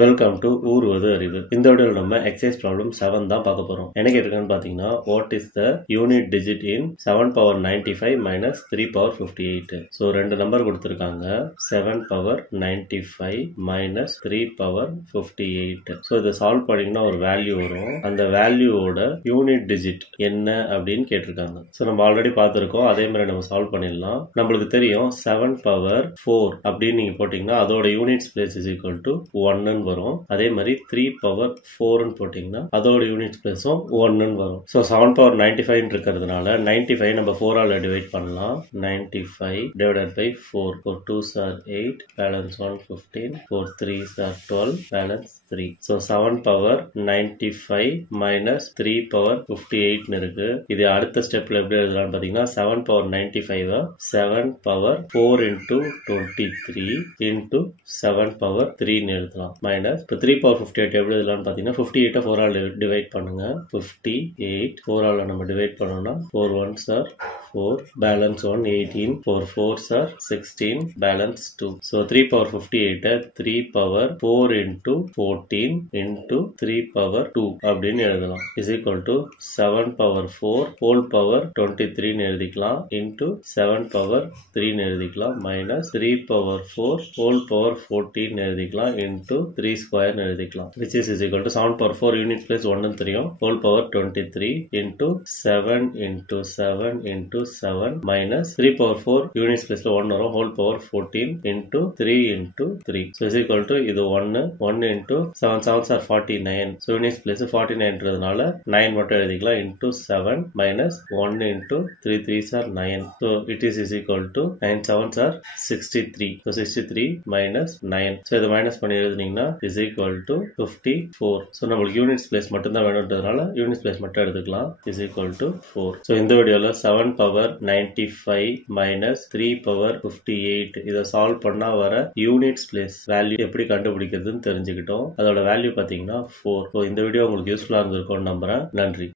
Welcome to ஊர்வது அறிவு. இந்த வீடியோவில் நம்ம எக்ஸசைஸ் ப்ராப்ளம் 7 தான் பார்க்க போறோம். என்ன கேட்டிருக்கான்னு பார்த்தீங்கன்னா, what is the unit digit in 7 power 95 minus 3 power 58. So ரெண்டு நம்பர் கொடுத்துருக்காங்க, 7 பவர் 95 மைனஸ் 3 பவர் 58. ஸோ இதை சால்வ் பண்ணிங்கன்னா ஒரு வேல்யூ வரும். அந்த வேல்யூவோட யூனிட் டிஜிட் என்ன அப்படின்னு கேட்டிருக்காங்க. ஸோ நம்ம ஆல்ரெடி பார்த்துருக்கோம், அதே மாதிரி நம்ம சால்வ் பண்ணிடலாம். நம்மளுக்கு தெரியும் 7 பவர் 4 அப்படின்னு நீங்க போட்டீங்கன்னா அதோட units place is equal to 1 வரும். அதே மாதிரி 3 பவர் 4 போட்டீங்கன்னா அதோட யூனிட்ஸ் பிளேஸும் 1 வரும். ஸோ 7 பவர் 95 இருக்கிறதுனால 95 நம்ம 4 ஆல் டிவைட் பண்ணலாம். 95 divided by 4. 4 2s are 8, balance 1 15, 4 3s are 12, balance 3. So 7 power 95 minus 3 power 58 இருக்கு. இது அடுத்த ஸ்டெப்ல எப்படி எழுதலாம்னு பாத்தீங்கன்னா 7 power 95 7 power 4 into 23 into 7 power 3 எழுதலாம். மைனஸ் இப்போ 3 பவர் 58 எப்படி எழுதலாம்னு பாத்தீங்கன்னா 58 4 ஆல் டிவைட் பண்ணுங்க. 58 4 ஆல் நம்ம டிவைட் பண்ணோம்னா 4 1s are 4, balance 1 18, 4 4s are 16, balance 2. So 3 power 58 3 power 4 into 14 into 3 power 2 அப்படின்னு எழுதலாம். Is equal to 7 power 4 whole power 23 எழுதிக்கலாம் into 7 பவர் 3 எழுதிக்கலாம். மைனஸ் 3 பவர் 4 ஹோல் பவர் 14 எழுதிக்கலாம் into 3 ஸ்கொயர் எழுதிக்கலாம். which is equal to 7 power 4 unit place 1 தெரியும். Whole power 23 into 7 into 7 into 7 minus 3 power 4 unit பிளேஸ்ல 1 வரும். Whole power 14 into 3 into 3. so is equal to இது 1 into 7 7s are 49. so unit place 49ன்றதுனால 9 மட்டும் எழுதிக்கலாம் into 7 minus 1 into 3 3s are 9. so it is equal to 9 7s are 63. so 63 minus 9. so இதை minus பண்ணி எழுதுனீங்கன்னா is equal to 54. so நம்மளுக்கு units place மட்டும் தான் வேணும்ன்றதுனால units place மட்டும் எடுத்துக்கலாம். is equal to 4. so இந்த வீடியோல 7 பவர் 95 மைனஸ் 3 பவர் 58 இதை சால்வ் பண்ணா வர யூனிட்ஸ் பிளேஸ் வேல்யூ எப்படி கண்டுபிடிக்கிறதுன்னு தெரிஞ்சுக்கிட்டோம். அதோட வேல்யூ பாத்தீங்கன்னா 4. so இந்த வீடியோ உங்களுக்கு யூஸ்ஃபுல்லா இருந்திருக்கும்னு நம்புறேன். நன்றி.